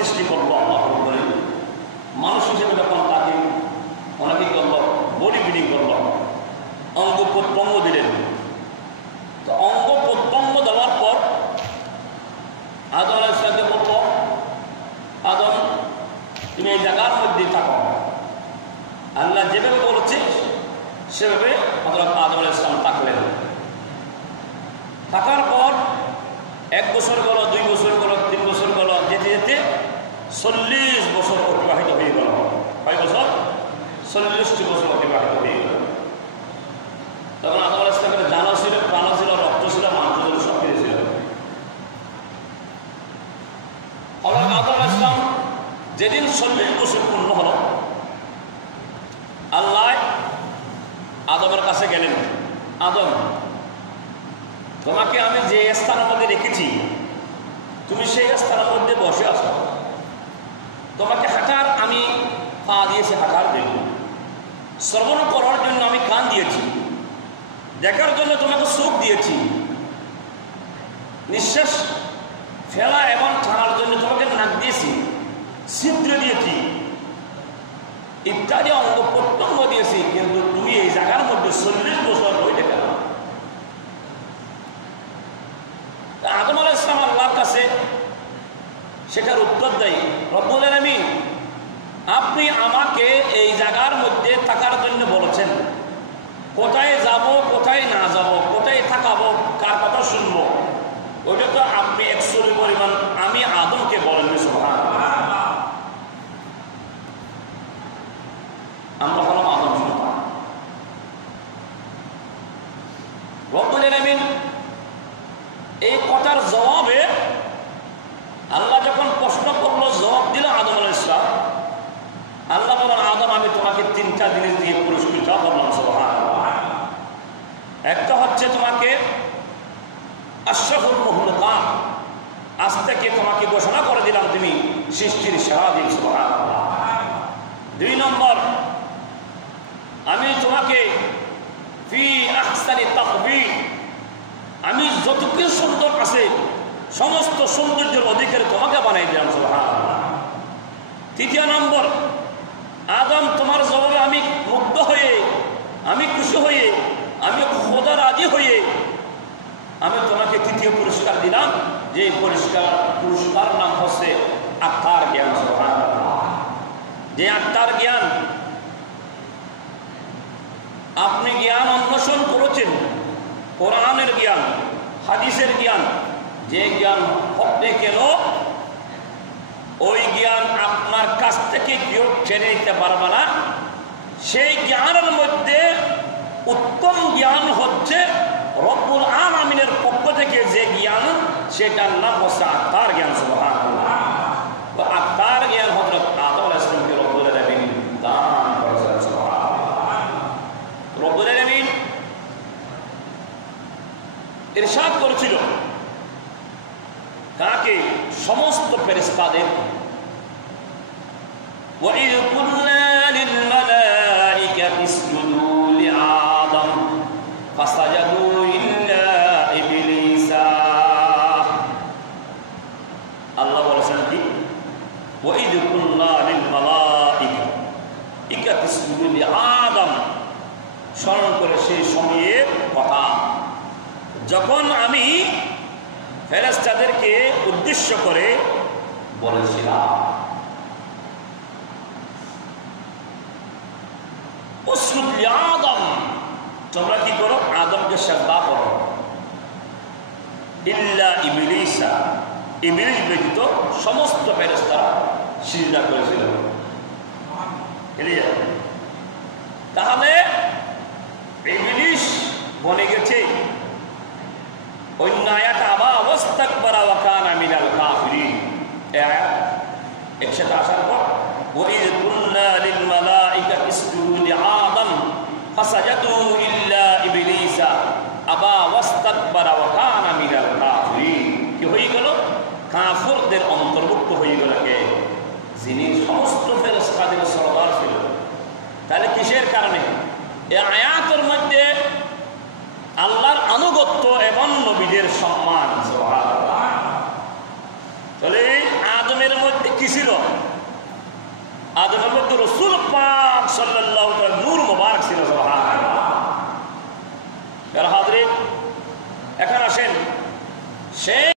সৃষ্টি করলো আল্লাহ বলেন, মানুষ হিসেবে যখন তাকে অনেকে করলো, বডি বিল্ডিং করলো, অঙ্গ প্রত্যঙ্গ দিলেন। তো অঙ্গ প্রত্যঙ্গ দেওয়ার পর আদম আলাইহিস সালামকে বলল, আদম তুমি এই জায়গার মধ্যে থাকো। আল্লাহ যেভাবে বলেছে সেভাবে হযরত আদম আলাইহিস সালাম থাকলেন। থাকার পর 1 বছর গেল, 2 বছর গেল, 3 বছর গেল, যেতে যেতে 40 বছর অতিবাহিত হয়ে গেল। কয় বছর? 40টি বছর অতিবাহিত হয়ে গেল। তখন আদম আলাইহিস সালামের জানা ছিল, প্রাণ ছিল, রক্ত ছিল, মাংস ছিল, সব কিছু ছিল। আদম আলাইহিস সালাম যেদিন 40 বছর পূর্ণ হলো, আল্লাহ আদমের কাছে গেলেন, আদম তোমাকে আমি যে স্থানের মধ্যে রেখেছি তুমি সেই স্থানের মধ্যে বসে আছো। তোমাকে হাঁটার আমি পা দিয়েছি হাঁটার জন্য, শ্রবণ করার জন্য আমি কান দিয়েছি, দেখার জন্য তোমাকে চোখ দিয়েছি, নিঃশ্বাস ফেলা এবং ছাড়ার জন্য তোমাকে নাক দিয়েছি, ছিদ্র দিয়েছি, ইত্যাদি অঙ্গ প্রত্যঙ্গ দিয়েছি। কিন্তু তুমি এই জায়গার মধ্যে 40 বছর রইতে গেল। আদম আলাইহিস সালাম আল্লাহর কাছে সেটার উত্তর দেয়, রব্বুল আলামিন আপনি আমাকে এই জায়গার মধ্যে থাকার জন্য বলেছেন, কোথায় যাব, কোথায় না যাব, কোথায় থাকাবো, কার কথা শুনবো, ওইটা তো আপনি 100 পরিমাণ আমি আদমকে বলেননি। সুবহানাল্লাহ, আমরা হলাম আদম সন্তান। রব্বুল আলামিন এই কথার জবাবে আল্লাহ যখন প্রশ্ন করলো, জবাব দিল আদম আলাইহিস সালাম, আল্লাহ বলেন, আদম আমি তোমাকে 3টা জিনিস দিয়ে পুরস্কৃত করলাম। সুবহানাল্লাহ, একটা হচ্ছে তোমাকে আশরাফুল মাখলুকাত, আজ থেকে তোমাকে ঘোষণা করে দিলাম তুমি সৃষ্টির সেরা দিন। সুবহানাল্লাহ। 2 নম্বর, আমি তোমাকে ফি আহসানি তাকবীর, আমি যতটুকু সুন্দর আছে সমস্ত সৌন্দর্যের অধিকারী তোমাকে বানাই দিলাম। সুবহানাল্লাহ। 3 নম্বর, আদম তোমার জবাবে আমি মুগ্ধ হয়ে, আমি খুশি হয়ে, আমি খোদা রাজি হয়ে আমি তোমাকে 3য় পুরস্কার দিলাম, যে পুরস্কার নাম হচ্ছে আত্মার জ্ঞান। সুবহানাল্লাহ। যে আত্মার জ্ঞান আপনি জ্ঞান অন্বেষণ করেছেন, কোরআনের জ্ঞান, হাদিসের জ্ঞান, যে জ্ঞান হতে গেল ওই জ্ঞান আপনার কাছ থেকে কেউ ছেড়ে নিতে পারবে না। সেই জ্ঞানের মধ্যে উত্তম জ্ঞান হচ্ছে রব্বুল আলামিনের পক্ষ থেকে যে জ্ঞান, সেটার নাম হচ্ছে আত্মার জ্ঞান। সুবহানাল্লাহ। তো আত্মার জ্ঞান হযরত আদম আলাইহিস সালামকে রব্বুল আলামিন দান করেছেন। সুবহানাল্লাহ। রব্বুল আলামিন ইরশাদ করেছিল কাকে? সমস্ত ফেরেশতাদের, وَإِذْ قُلْنَا لِلْمَلَائِكَةِ اسْجُدُوا لِآدَمَ فَسَجَدُوا إِلَّا إِبْلِيسَ। আল্লাহ বলেছেন কি? وَإِذْ قُلْنَا لِلْمَلَائِكَةِ اسْجُدُوا لِآدَمَ, স্মরণ করে সেই সময়ের কথা যখন আমি ফেরেশতাদেরকে উদ্দেশ্য করে বলেছিলাম, আদম তোমরা কি করো? আদমকে সিজদা করো। ইল্লা ইবলিসা, ইবলিস ব্যতীত সমস্ত ফেরেশতারা সিজদা করেছিল। তাহলে ইবলিস বনে গেছে। অন্য আয়াত আবা ওয়াস্তাকবারা ওয়া কানা মিনাল কাফিরিন, এই আয়াত একসাথে আসার পর وَإِذْ قُلْنَا لِلْمَلَائِكَةِ اسْجُدُوا لِآدَمَ فَسَجَدُوا إِلَّا إِبْلِيسَ أَبَى وَاسْتَكْبَرَ وَكَانَ مِنَ الْكَافِرِينَ। কি হয়ে গেল? কাফিরদের অন্তর্ভুক্ত হয়ে গেল কে? যিনি সমস্ত ফেরেশতাদের সরদার ছিল। তাহলে কিসের কারণে? এই আয়াতের মধ্যে আল্লাহর আনুগত্য এবং নবীদের সম্মান। সুবহানাল্লাহ। তাহলে আদমের মধ্যে কিছু সাল্লাল্লাহু আলাইহি নূর মুবারক ছিল। সুবহানাল্লাহ।